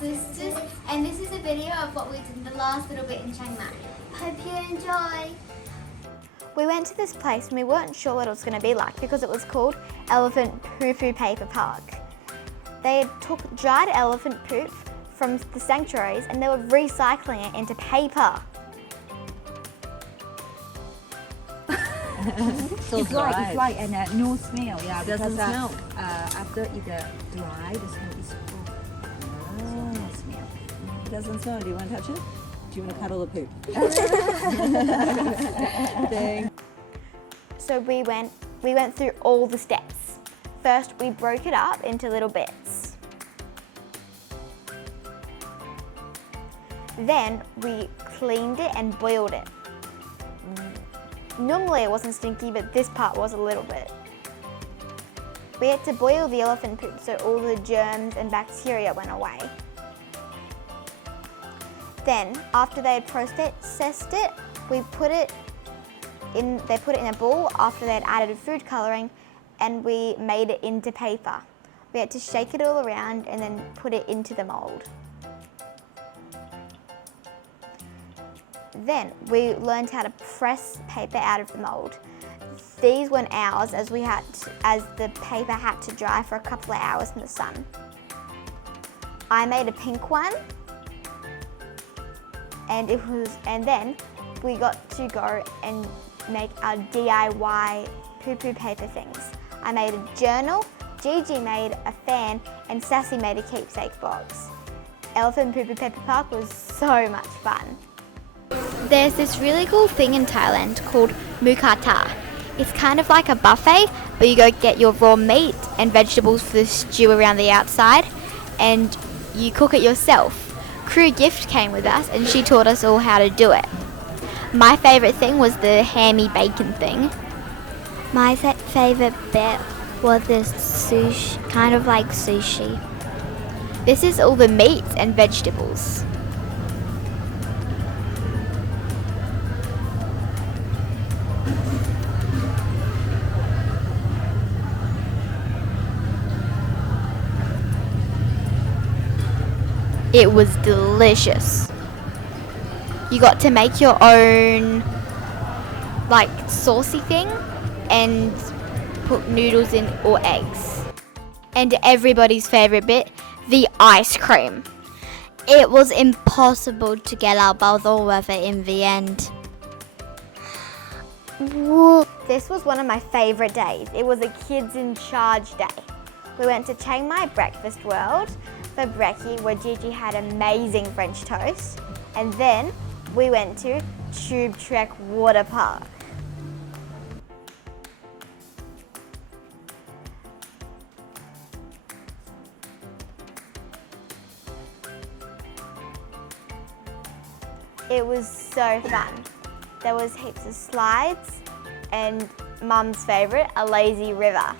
Sisters, and this is a video of what we did the last little bit in Chiang Mai. Hope you enjoy! We went to this place and we weren't sure what it was going to be like because it was called Elephant Poo-Poo Paper Park. They took dried elephant poop from the sanctuaries and they were recycling it into paper. So it's like and no smell, yeah. Doesn't smell. After it dry, the smell is full. Oh. No smell. It doesn't smell. Do you want to touch it? Do you want to cuddle the poop? Thanks. So we went through all the steps. First, we broke it up into little bits. Then we cleaned it and boiled it. Normally it wasn't stinky, but this part was a little bit. We had to boil the elephant poop so all the germs and bacteria went away. Then, after they had processed it, they put it in a bowl after they had added food colouring, and we made it into paper. We had to shake it all around and then put it into the mould. Then we learned how to press paper out of the mould. These weren't ours as the paper had to dry for a couple of hours in the sun. I made a pink one, and then we got to go and make our DIY poo-poo paper things. I made a journal, Gigi made a fan, and Sassy made a keepsake box. Elephant Poo-Poo Paper Park was so much fun. There's this really cool thing in Thailand called Mookata. It's kind of like a buffet, but you go get your raw meat and vegetables for the stew around the outside, and you cook it yourself. Crew Gift came with us and she taught us all how to do it. My favourite thing was the hammy bacon thing. My favourite bit was the sushi, kind of like sushi. This is all the meats and vegetables. It was delicious. You got to make your own like saucy thing and put noodles in or eggs. And everybody's favourite bit, the ice cream. It was impossible to get our bottle of it in the end. This was one of my favourite days. It was a kids in charge day. We went to Chiang Mai Breakfast World for brekkie, where Gigi had amazing French toast, and then we went to Tube Trek Waterpark. It was so fun. There was heaps of slides and Mum's favourite, a lazy river.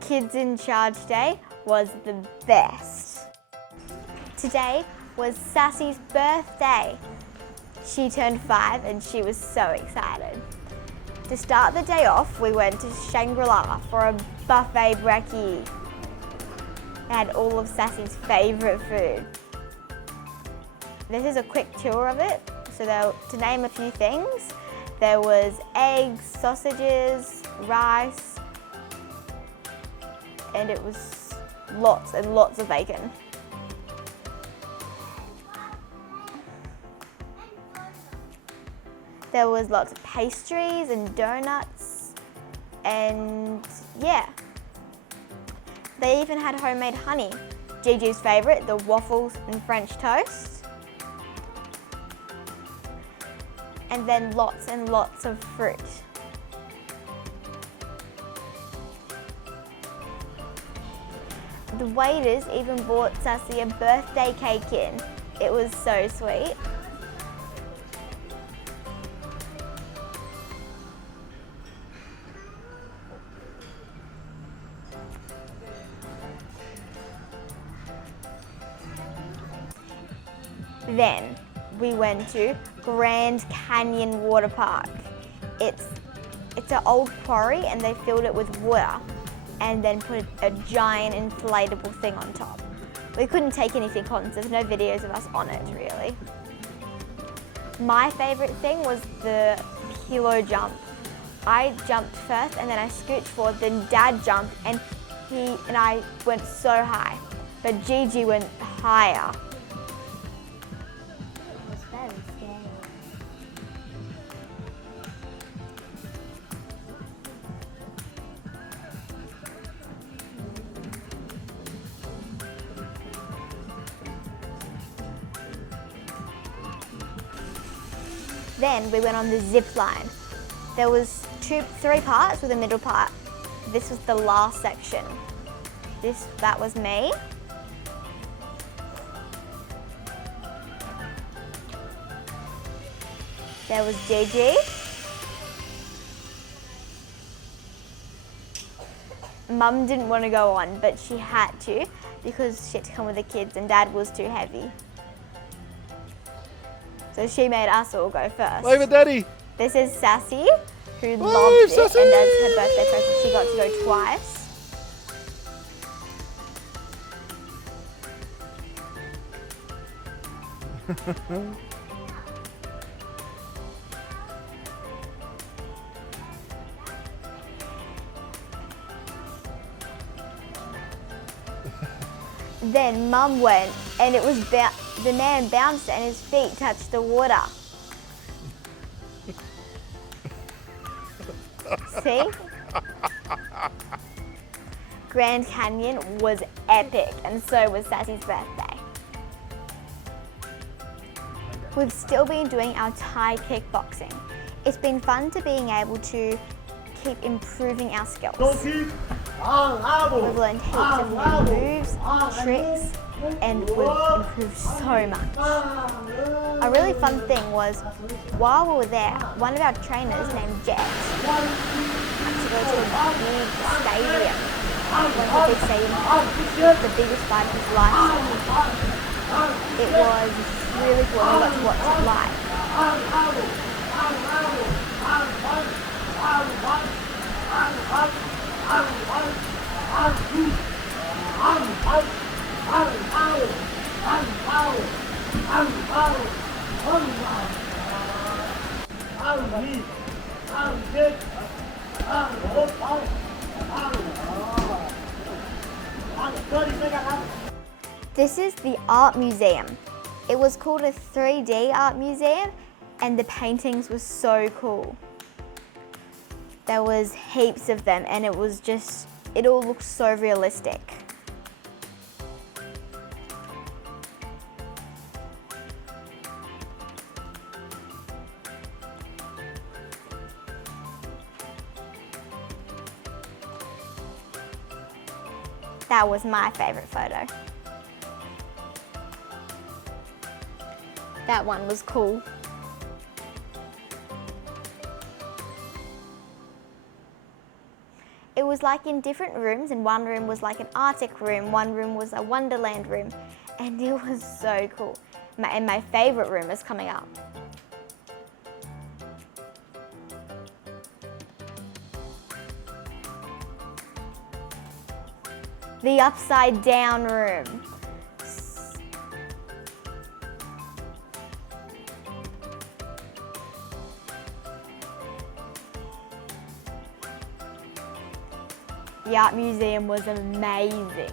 Kids in Charge Day was the best. Today was Sassy's birthday. She turned 5 and she was so excited. To start the day off, we went to Shangri-La for a buffet brekkie. They had all of Sassy's favourite food. This is a quick tour of it. So to name a few things, there was eggs, sausages, rice, and it was lots and lots of bacon. There was lots of pastries and donuts, and yeah. They even had homemade honey. Gigi's favourite, the waffles and French toast. And then lots and lots of fruit. The waiters even bought Sassy a birthday cake in. It was so sweet. Then we went to Grand Canyon Waterpark. It's an old quarry and they filled it with water and then put a giant inflatable thing on top. We couldn't take anything on, so there's no videos of us on it really. My favourite thing was the pillow jump. I jumped first and then I scooched forward, then Dad jumped and he and I went so high, but Gigi went higher. It was very scary. Then we went on the zip line. There was three parts with a middle part. This was the last section. That was me. There was Gigi. Mum didn't want to go on, but she had to because she had to come with the kids and Dad was too heavy. So she made us all go first. Wave at Daddy. This is Sassy, who loved Sassy! it, and that's her birthday present. She got to go twice. Then Mum went, and it was the man bounced and his feet touched the water. See? Grand Canyon was epic, and so was Sassy's birthday. We've still been doing our Thai kickboxing. It's been fun to being able to keep improving our skills. We've learned heaps of new moves, tricks, and we've improved so much. A really fun thing was, while we were there, one of our trainers named Jet had to go to a big stadium. One of the big stadiums, the biggest fight of his life. It was really cool and we got to watch it live. This is the art museum. It was called a 3D art museum and the paintings were so cool. There was heaps of them and it all looked so realistic. That was my favourite photo. That one was cool. It was like in different rooms, and one room was like an Arctic room, one room was a Wonderland room, and it was so cool. And my favourite room is coming up. The upside down room. The art museum was amazing.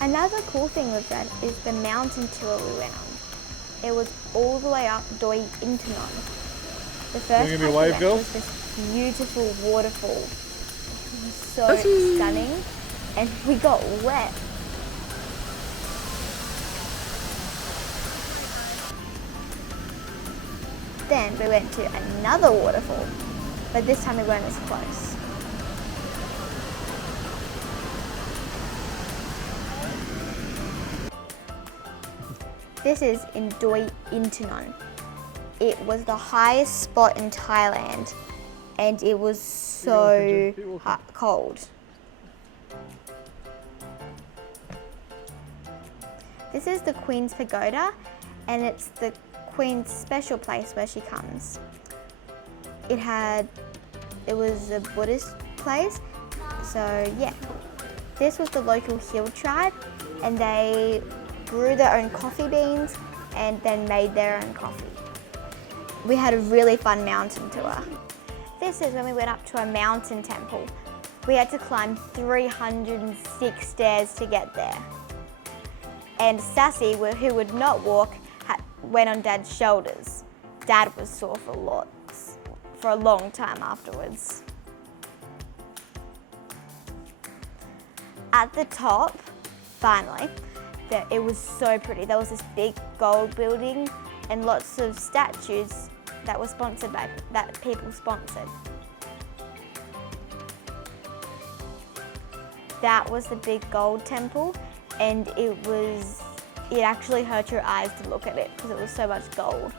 Another cool thing we've done is the mountain tour we went on. It was all the way up Doi Intanon. The first Give me a place we wave, went girl. was this beautiful waterfall. It was so stunning, and we got wet. Then we went to another waterfall, but this time we weren't as close. This is in Doi Intanon. It was the highest spot in Thailand and it was so cold. This is the Queen's Pagoda and it's the Queen's special place where she comes. It was a Buddhist place, so yeah. This was the local hill tribe, and they grew their own coffee beans and then made their own coffee. We had a really fun mountain tour. This is when we went up to a mountain temple. We had to climb 306 stairs to get there. And Sassy, who would not walk, went on Dad's shoulders. Dad was sore for a long time afterwards. At the top, finally, it was so pretty. There was this big gold building and lots of statues that were sponsored that people sponsored. That was the big gold temple, and it actually hurt your eyes to look at it because it was so much gold.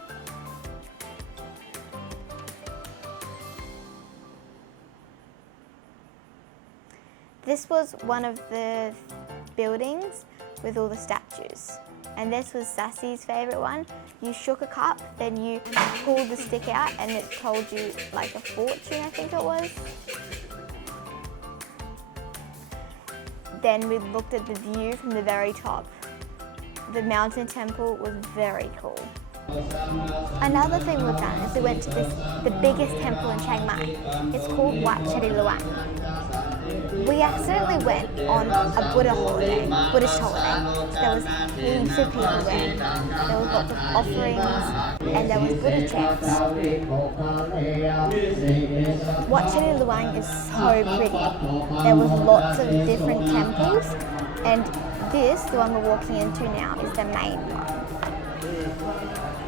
This was one of the buildings with all the statues, and this was Sassy's favourite one. You shook a cup, then you pulled the stick out and it told you like a fortune, I think it was. Then we looked at the view from the very top. The mountain temple was very cool. Another thing we've done is we went to the biggest temple in Chiang Mai. It's called Wat Chedi Luang. We accidentally went on a Buddhist holiday. So there was heaps of people there. There was lots of offerings and there was Buddha chants. Wat Chedi Luang is so pretty. There was lots of different temples, and this, the one we're walking into now, is the main one.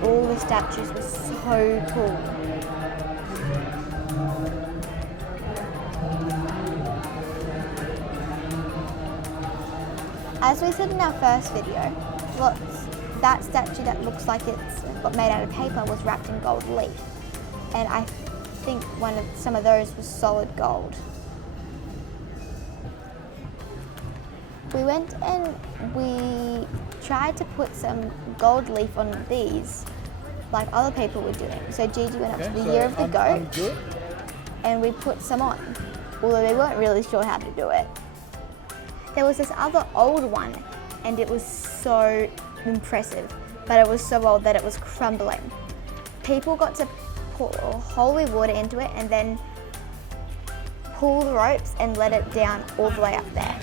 All the statues were so cool. As we said in our first video, that statue that looks like it's made out of paper was wrapped in gold leaf. And I think some of those was solid gold. We went and we tried to put some gold leaf on these, like other people were doing. So Gigi went up to the Year of the Goat and we put some on, although they weren't really sure how to do it. There was this other old one and it was so impressive, but it was so old that it was crumbling. People got to pour holy water into it and then pull the ropes and let it down all the way up there.